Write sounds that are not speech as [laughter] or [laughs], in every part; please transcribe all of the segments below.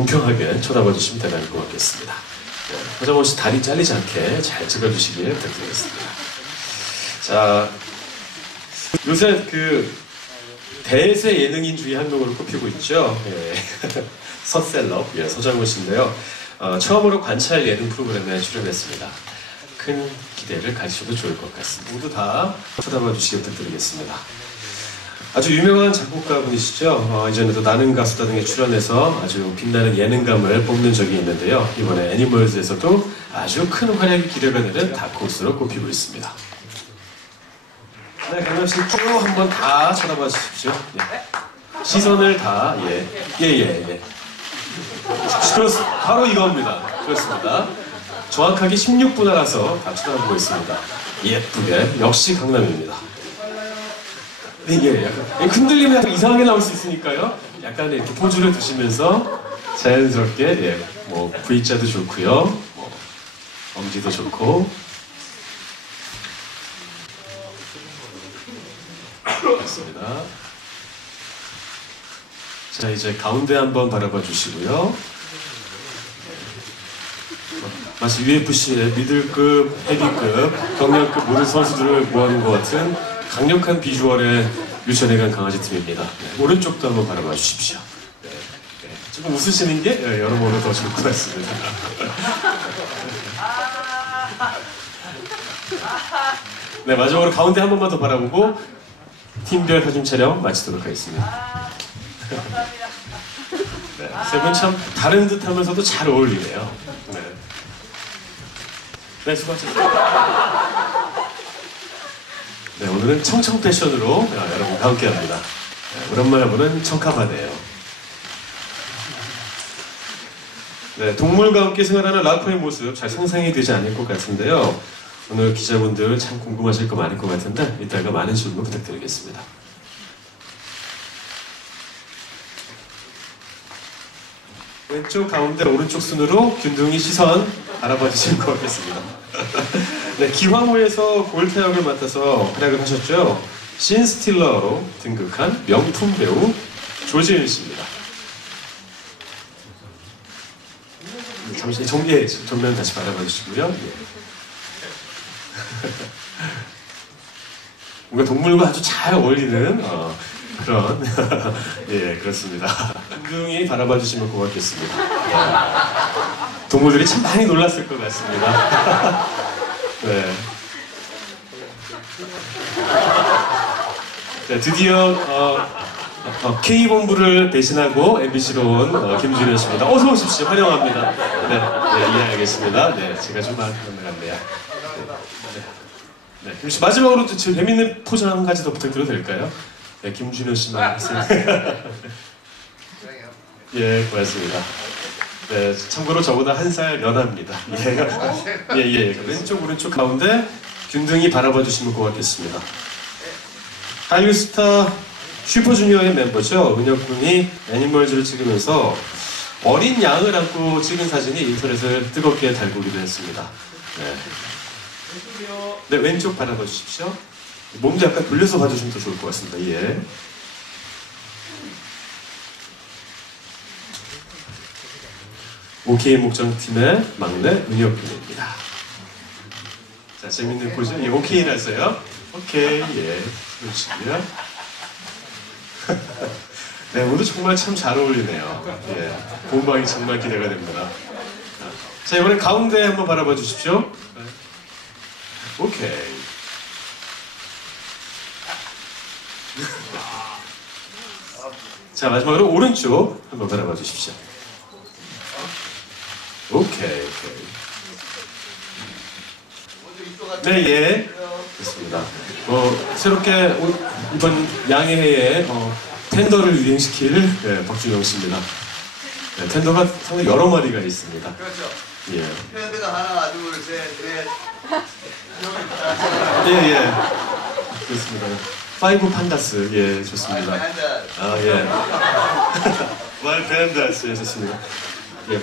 공평하게 쳐다봐 주시면 대단할 것 같겠습니다. 네, 허정원 씨 다리 잘리지 않게 잘 찍어주시길 부탁드리겠습니다. 자, 요새 그 대세 예능인 중에 한 명으로 꼽히고 있죠. 예. [laughs] 서셀럽, 예, 서장훈 씨인데요. 어, 처음으로 관찰 예능 프로그램에 출연했습니다. 큰 기대를 가지셔도 좋을 것 같습니다. 모두 다 쳐다봐 주시기 부탁드리겠습니다. 아주 유명한 작곡가분이시죠. 어, 이전에도 나는 가수다 등에 출연해서 아주 빛나는 예능감을 뽐낸 적이 있는데요. 이번에 애니멀즈에서도 아주 큰 활약이 기대가 되는 다크호스로 꼽히고 있습니다. 네, 강남 씨쭉 한번 다 쳐다봐 주십시오. 예. 시선을 다, 예, 예, 예, 예. 그렇습, 바로 이겁니다. 그렇습니다. 정확하게 16분 알아서 다 쳐다보고 있습니다. 예쁘게, 역시 강남입니다. 네, 예, 약간 예, 흔들리면 약간 이상하게 나올 수 있으니까요. 약간 이렇게 포즈를 두시면서 자연스럽게, 예, 뭐 V자도 좋고요, 뭐 엄지도 좋고. 그렇습니다. 자, 이제 가운데 한번 바라봐 주시고요. 마치 UFC의 미들급, 헤비급, 경량급 모든 선수들을 모아놓은 것 같은 강력한 비주얼의 유천회관 강아지 팀입니다. 네, 오른쪽도 한번 바라봐 주십시오. 네, 네. 조금 웃으시는 게 네, 여러모로 더 좋을 것 같습니다. [laughs] 네, 마지막으로 가운데 한 번만 더 바라보고 팀별 사진 촬영 마치도록 하겠습니다. 네, 세분 참 다른 듯 하면서도 잘 어울리네요. 네, 네 수고하셨습니다. 네, 오늘은 청청 패션으로 아, 여러분과 함께 합니다. 네, 오랜만에 보는 청카바네요. 네, 동물과 함께 생활하는 라커의 모습 잘 상상이 되지 않을 것 같은데요. 오늘 기자분들 참 궁금하실 거 많을 것 같은데 이따가 많은 질문 부탁드리겠습니다. 왼쪽 가운데 오른쪽 순으로 균등히 시선 알아봐 주시면 고맙겠습니다. [laughs] 네, 기화모에서 골타역을 맡아서 활약을 하셨죠. 신 스틸러로 등극한 명품 배우 조지은 씨입니다. 네, 잠시 정예 정면 다시 바라봐 주시고요. 예. [laughs] 뭔가 동물과 아주 잘 어울리는 어, 그런 [laughs] 예 그렇습니다. 균등히 바라봐 주시면 고맙겠습니다. 예. 동물들이 참 많이 놀랐을 것 같습니다. [laughs] 네. 자, 드디어 어, 어, K본부를 대신하고 MBC로 온 어, 김준현 씨입니다. 어서 오십시오. 환영합니다. 네, 네 이해하겠습니다. 네, 제가 좀 많이 건너갔네요. 네, 김 씨, 마지막으로 또 지금 재밌는 포즈 한 가지 더 부탁드려도 될까요? 네, 김준현 씨만 하세요. [laughs] 예, 고맙습니다. 네, 참고로 저보다 한 살 연합니다. 예, 예, 예. 왼쪽, 오른쪽 가운데 균등히 바라봐 주시면 고맙겠습니다. 한류 스타 슈퍼주니어의 멤버죠. 은혁 군이 애니멀즈를 찍으면서 어린 양을 안고 찍은 사진이 인터넷을 뜨겁게 달구기도 했습니다. 네. 네, 왼쪽 바라봐 주십시오. 몸도 약간 돌려서 봐주시면 더 좋을 것 같습니다. 예. 오케이 목장팀의 막내 은혁군입니다. 자, 재밌는 포즈. 예, 오케이라서요. 오케이, 예. 그렇고요. [laughs] 네, 오늘 정말 참 잘 어울리네요. 예, 본방이 정말 기대가 됩니다. 자, 이번엔 가운데 한번 바라봐 주십시오. 오케이. 자, 마지막으로 오른쪽 한번 바라봐 주십시오. 오케이, 오케이. 네, 예. 좋습니다. 어, 새롭게 오- 이번 양해에 어, 텐더를 유행시킬 네, 박준영 씨입니다. 네, 텐더가 상당히 여러 마리가 있습니다. 그렇죠. 예. 밴드가 하나, 둘, 셋, 넷. 예, 예. 좋습니다. 파이브 판다스, 예, 좋습니다. 아, 예. 말 밴다스, 예, 좋습니다. 예,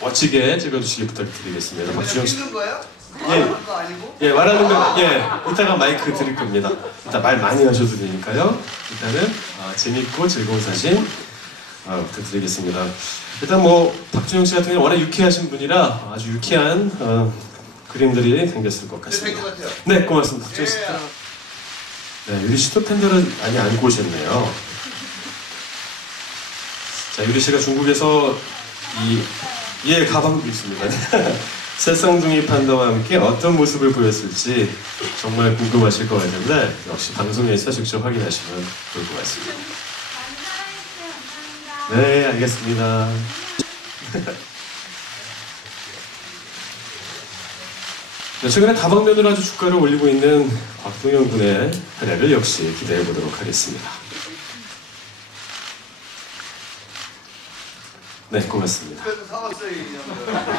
멋지게 찍어주시기 부탁드리겠습니다. 박준영 씨. 찍는 거예요? 예. 말하는 거 아니고? 예, 말하는 거, 예, 이따가 마이크 드릴 겁니다. 이따 말 많이 하셔도 되니까요. 일단은 아, 재밌고 즐거운 사진 아, 부탁드리겠습니다. 일단 뭐 박준영 씨 같은 경우는 워낙 유쾌하신 분이라 아주 유쾌한 어, 그림들이 생겼을 것 네, 같습니다. 같아요. 네, 고맙습니다. 박준영 씨. 예. 네, 유리 씨도 팬들을 많이 안고 오셨네요. 자, 유리 씨가 중국에서 이, 예, 가방도 있습니다. [laughs] 새쌍둥이 판다와 함께 어떤 모습을 보였을지 정말 궁금하실 것 같은데, 역시 방송에서 직접 확인하시면 좋을 것 같습니다. 네, 알겠습니다. [laughs] 네, 최근에 다방면으로 아주 주가를 올리고 있는 곽동현 군의 활약을 역시 기대해 보도록 하겠습니다. 네, 고맙습니다. 사왔어요, 이.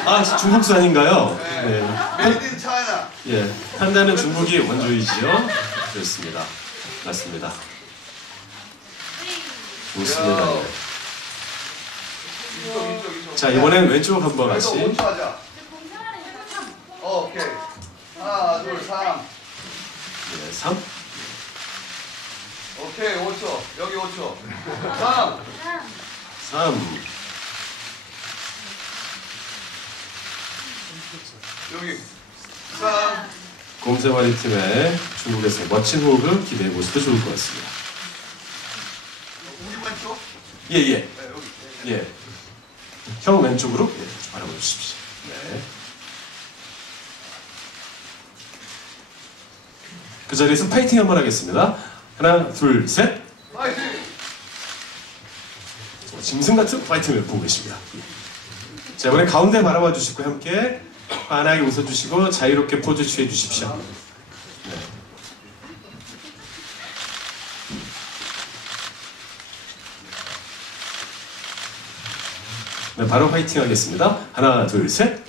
아, 중국산인가요? 네. 메이드 인 차이나. 예, 판다는 중국이 원조이지요? 그렇습니다. 맞습니다. 좋습니다. 예. 이쪽, 이쪽, 이쪽. 자, 이번엔 왼쪽 한번 같이. 5초 하자. 어, 오케이. 하나, 둘, 삼. 네, 3. 오케이, 5초. 여기 5초. 삼. 3. 여기. 삼. 곰새마리 팀의 중국에서 멋진 호흡을 기대해 보셔도 좋을 것 같습니다. 우리 왼쪽? 예, 예. 네, 여기. 예. 형 왼쪽으로 예, 좀 바라봐 주십시오. 네. 그 자리에서 파이팅 한번 하겠습니다. 하나, 둘, 셋. 파이팅! 짐승 같은 파이팅을 보고 계십니다. 자, 이번에 가운데 바라봐 주시고 함께 환하게 웃어주시고 자유롭게 포즈 취해 주십시오. 네. 네, 바로 파이팅 하겠습니다. 하나, 둘, 셋.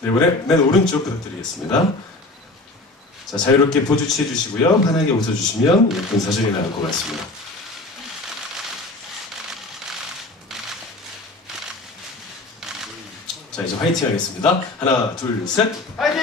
네, 이번에 맨 오른쪽 부탁드리겠습니다. 자, 자유롭게 포즈 취해 주시고요. 환하게 웃어 주시면 예쁜 사진이 나올 것 같습니다. 자, 이제 화이팅 하겠습니다. 하나, 둘, 셋. 파이팅!